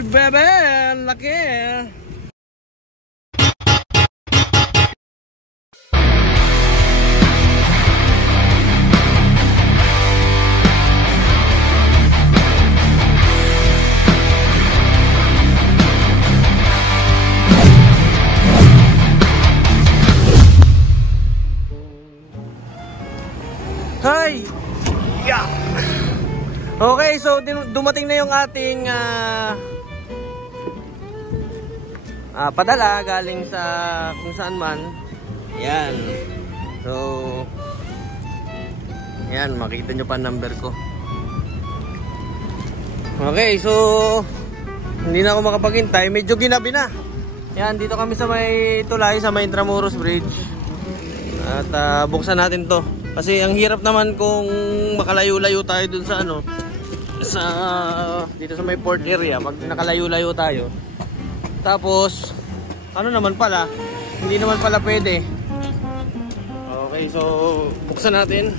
bebe, laki. Hi! Yeah! Okay, so dumating na yung ating padala galing sa kung saan man. Yan. So, yan, makita nyo pa ang number ko. Okay, so hindi na ako makapaghintay. Medyo ginabi na. Yan, dito kami sa may tulay, sa may Intramuros Bridge. At buksan natin to. Kasi ang hirap naman kung makalayo-layo tayo dun sa dito sa may port area, pag nakalayo-layo tayo. Tapos naman pala, hindi naman pala pwede. Okay, so buksan natin.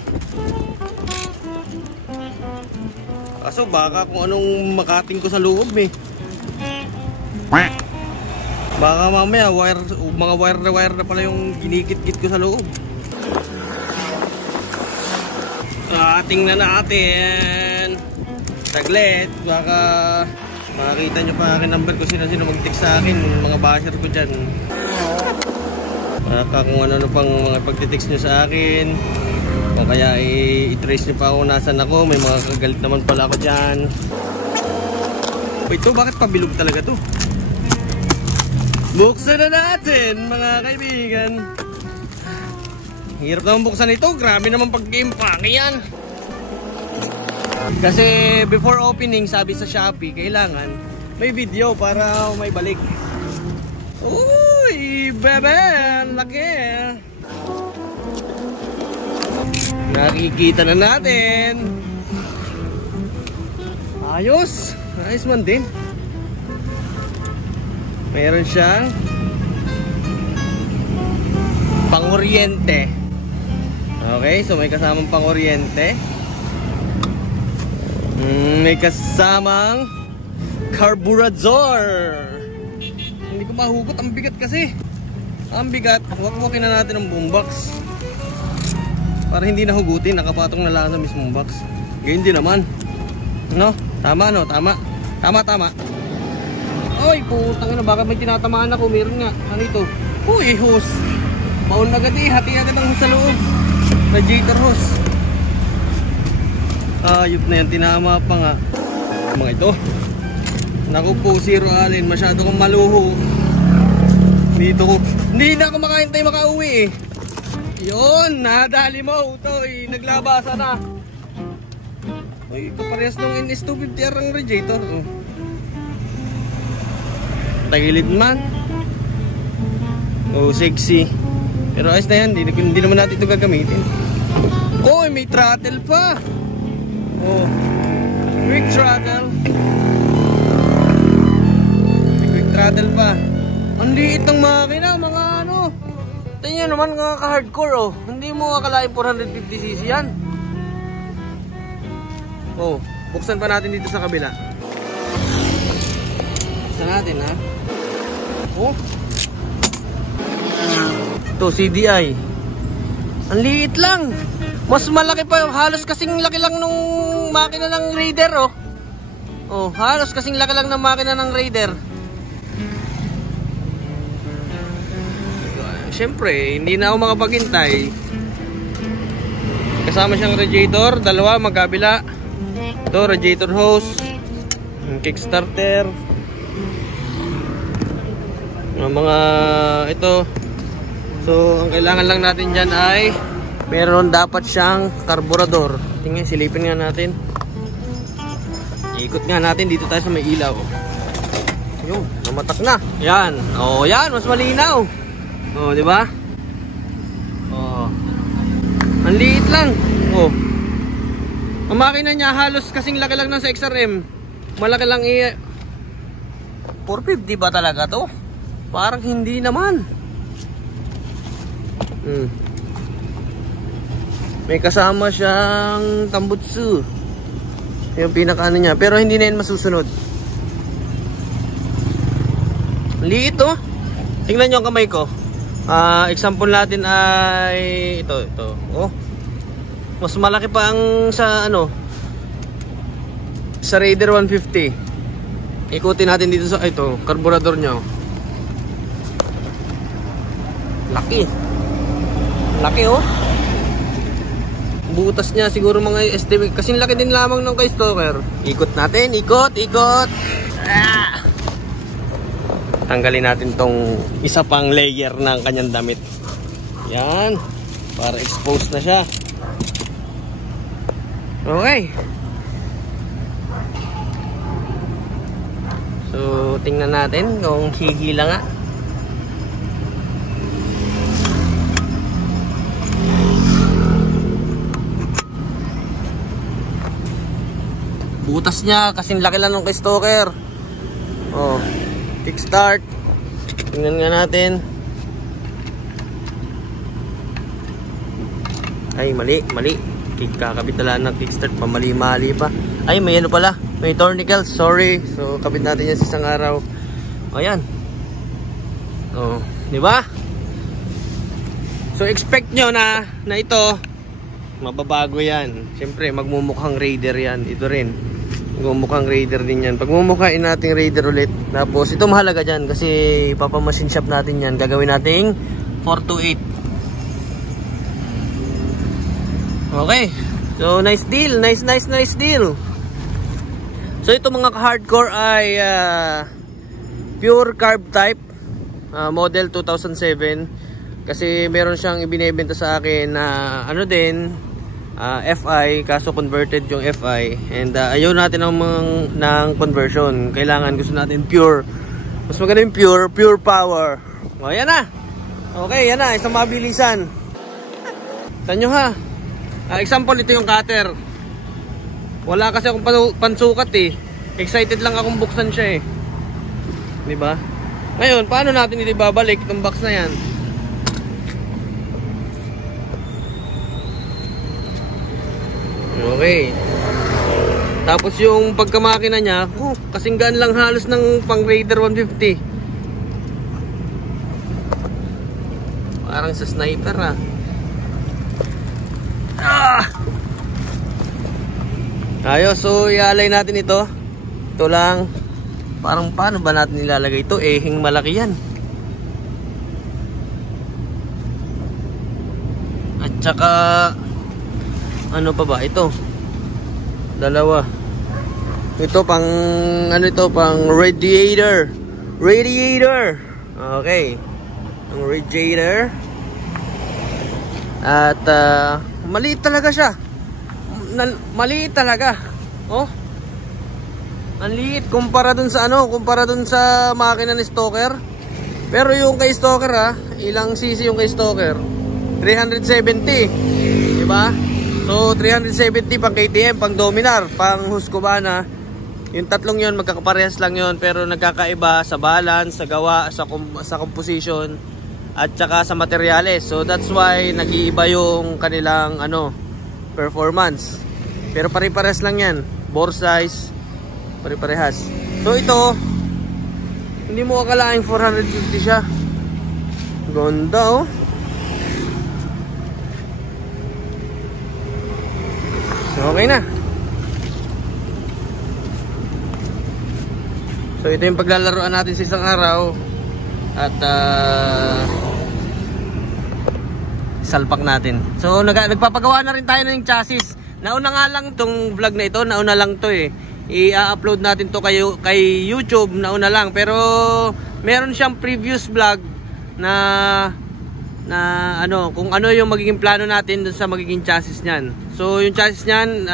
Kaso baka kung anong makating ko sa loob eh. Baka mamaya mga wire na pala yung ginikit-kit ko sa loob. Tingnan natin. Taglit, baka makakita nyo pa akin number ko, sino mag-text sa akin, mga basher ko dyan. Baka kung ano pang mga pagtitext nyo sa akin, o kaya i-trace nyo pa ako nasan ako. May mga kagalit naman pala ako dyan. Ito, bakit pabilog talaga to? Buksan na natin, mga kaibigan. Hirap naman buksan ito. Grabe naman pag-impake yan. Kasi before opening, sabi sa Shopee, kailangan may video para may balik. Uy, bebe, laki. Nakikita na natin. Ayos. Ayos man din. Meron siyang pang-oriente. Okay, so may kasamang pang-oriente. May kasamang carburetor. Hindi ko mahugot, ang bigat kasi. Ang bigat, wak-wakin na natin ang boombox para hindi nahugutin, nakapatong na lang sa mismong box. Ganyan din naman. No? Tama, no? Tama. Tama. Oy, putang ina, baka may tinatamaan ako. Meron nga. Ano ito? Uy, hose. Baon agad eh. Hati agad ang hose sa loob. Radiator hose. Ayop na yan. Tinama pa nga. Mga ito. Naku po, zero alin. Masyado kong maluho. Dito ko. Hindi na ako makahintay makauwi eh. Yun. Nadali mo. Ito eh. Naglabasa na. Uy, kaparehas ng NS250R ang radiator. Tagilid man. Oh, sexy. Pero ayos na yan, hindi naman natin ito gagamitin. Oh, may throttle pa. Oh, quick throttle. May quick throttle pa. Ang liit ng makina, mga ano. Tingnan naman nga ka-hardcore oh. Hindi mo akalain 450cc yan. Oh, buksan pa natin dito sa kabila. Buksan natin ha. Oh. Ito, CDI. Ang liit lang. Mas malaki pa. Halos kasing laki lang nung makina ng Raider, oh. Oh, halos kasing laki lang ng makina ng Raider. Siyempre, hindi na ako makapaghintay. Kasama siyang radiator. Dalawa, magkabila. Ito, radiator hose. Kickstarter. Mga ito. So ang kailangan lang natin dyan ay meron dapat siyang karburador. Tingnan, silipin nga natin. Ikot nga natin dito tayo sa may ilaw. Yung namatak na. Yan. Oh, yan, mas malinaw. Oh, di ba? Oh. Ang liit lang. Oh. Ang makina niya halos kasing laki lang ng sa XRM. Malaki lang 450 ba talaga to? Parang hindi naman. May kasama siyang tambutsu. Yung pinaka ano niya. Pero hindi na yun masusunod. Liit oh. Tingnan nyo ang kamay ko. Example natin ay ito. Oh. Mas malaki pa ang sa ano, sa Raider 150. Ikutin natin dito sa ito, carburetor niya. Laki. Laki oh. Butas niya siguro mga estimate. Kasing laki din lamang ng kay Stalker. Ikot natin, ikot. Tanggalin natin tong isa pang layer ng kanyang damit. Yan. Para exposed na siya. Okay. So, tingnan natin kung hihila nga. Butas niya, kasing laki lang ng kay Stalker. Oh, kickstart. Tingnan nga natin. Ay, mali. Kakabit na lang ng kickstart, pamali-mali pa. Ay, may ano pala, may tournicles, sorry. So, kabit natin yan sa isang araw. Ayan. Oh, di ba? So, expect nyo na ito, mababago yan. Siyempre, magmumukhang Raider yan. Ito rin. Magmumukhang Raider din yan. Pagmumukhain natin Raider ulit. Tapos, ito mahalaga dyan kasi papamachine shop natin yan. Gagawin nating 428. Okay. So, nice deal. Nice deal. So, ito mga hardcore ay pure carb type. Model 2007. Kasi meron siyang ibinebenta sa akin na ano din, FI, kaso converted yung FI. And ayaw natin ng conversion. Kailangan, gusto natin pure. Mas maganda yung pure power. O, yan na. Okay, yan na. Isang mabilisan. Tanyo ha. Example, ito yung cutter. Wala kasi akong pansukat eh. Excited lang akong buksan siya eh. Diba? Ngayon, paano natin ito babalik itong box na yan? Okay. Tapos yung pagkamakina niya, kasing gaan lang halos ng pang Raider 150. Parang sa sniper ah. Ayos, so ialay natin ito. Ito lang. Parang paano ba natin nilalagay ito? Ehing malaki yan. At saka ano pa ba? Ito. Dalawa. Ito pang ano ito? Pang radiator. Okay. Ang radiator. At maliit talaga siya. Maliit talaga. Oh. Ang liit kumpara dun sa makina ni Stalker. Pero yung kay Stalker ilang cc yung kay Stalker? 370. Diba? So 370 pang KTM, pang Dominar, pang Husqvarna. Yung tatlong yon magkakaparehas lang yon, pero nagkakaiba sa balance, sa gawa, sa composition at saka sa materyales. So that's why nag-iiba yung kanilang performance. Pero pare-parehas lang yan. Bore size, pare-parehas. So ito, hindi mo akalaing 450 siya. Ganda oh. Okay na. So ito yung paglalaroan natin sa isang araw. At salpak natin. So nagpapagawa na rin tayo ng chassis. Nauna nga lang tong vlog na ito. Nauna lang to eh. I-upload natin to kay YouTube. Nauna lang. Pero meron siyang previous vlog na kung ano yung magiging plano natin dun sa magiging chassis niyan. So yung chassis niyan,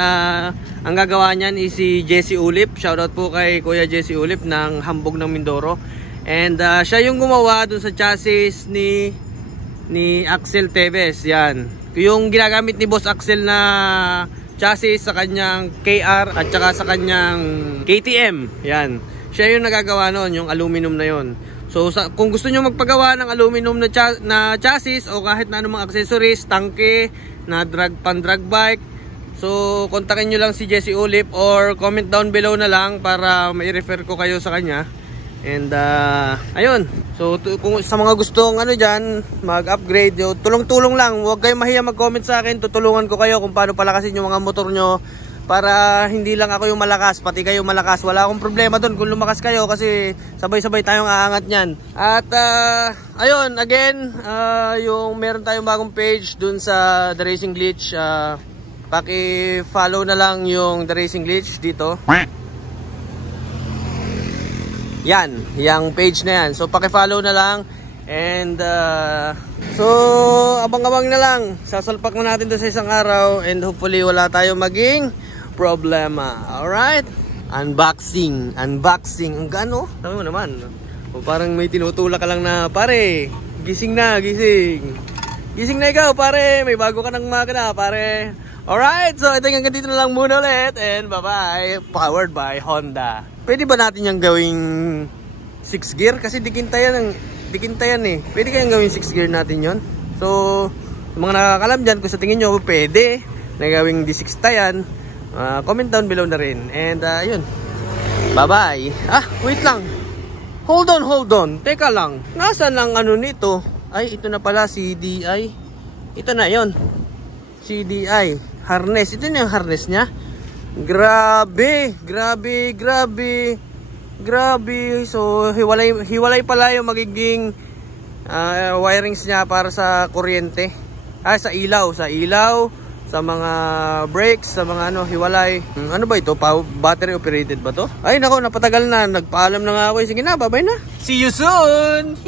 ang gagawa niyan is si Jesse Ulip. Shoutout po kay Kuya Jesse Ulip ng Hambog ng Mindoro. And siya yung gumawa dun sa chassis ni Axel Teves. Yan. Yung ginagamit ni Boss Axel na chassis sa kanyang KR at saka sa kanyang KTM. Yan. Siya yung nagagawa noon, yung aluminum na yon. So kung gusto nyo magpagawa ng aluminum na chassis o kahit na anumang accessories, tangke, na pan drag bike, so kontakin nyo lang si Jesse Ulip or comment down below na lang para mai-refer ko kayo sa kanya. And ayun. So kung sa mga gustong ano diyan, mag-upgrade, tulong-tulong lang. Huwag kayong mahiya mag-comment sa akin. Tutulungan ko kayo kung paano palakasin yung mga motor nyo para hindi lang ako yung malakas, pati kayo malakas. Wala akong problema doon kung lumakas kayo kasi sabay-sabay tayong aangat niyan. At ayun, again, yung meron tayong bagong page dun sa The Racing Glitch. Paki-follow na lang yung The Racing Glitch dito. Yan, yung page na yan. So paki-follow na lang. And so abang-abang na lang. Sasalpak na natin doon sa isang araw. And hopefully wala tayong maging problema. Alright? Unboxing. Ang gano? Sabi mo naman. O parang may tinutulak ka lang na, pare, gising na, gising. Gising na ikaw, pare. May bago ka ng makina, pare. Alright, so ito hanggang dito na lang muna ulit. And bye-bye. Powered by Honda. Pwede ba natin yung gawing 6 gear? Kasi dikinta yan eh. Pwede kayang gawing 6 gear natin yon. So, mga nakakalam dyan, kung sa tingin nyo pwede na gawing D6 yan, comment down below na rin. And yun. Bye-bye. Wait lang. Hold on. Teka lang. Nasaan ang ano nito? Ay, ito na pala, CDI. Ito na yon. CDI. Harness. Ito na yung harness niya. Grabe. So, hiwalay pala yung magiging wirings niya para sa kuryente. Sa ilaw. Sa mga brakes, sa mga ano, hiwalay. Ano ba ito? Battery operated ba to? Ay, nako, napatagal na. Nagpaalam na nga ako. Sige na, bye-bye na. See you soon!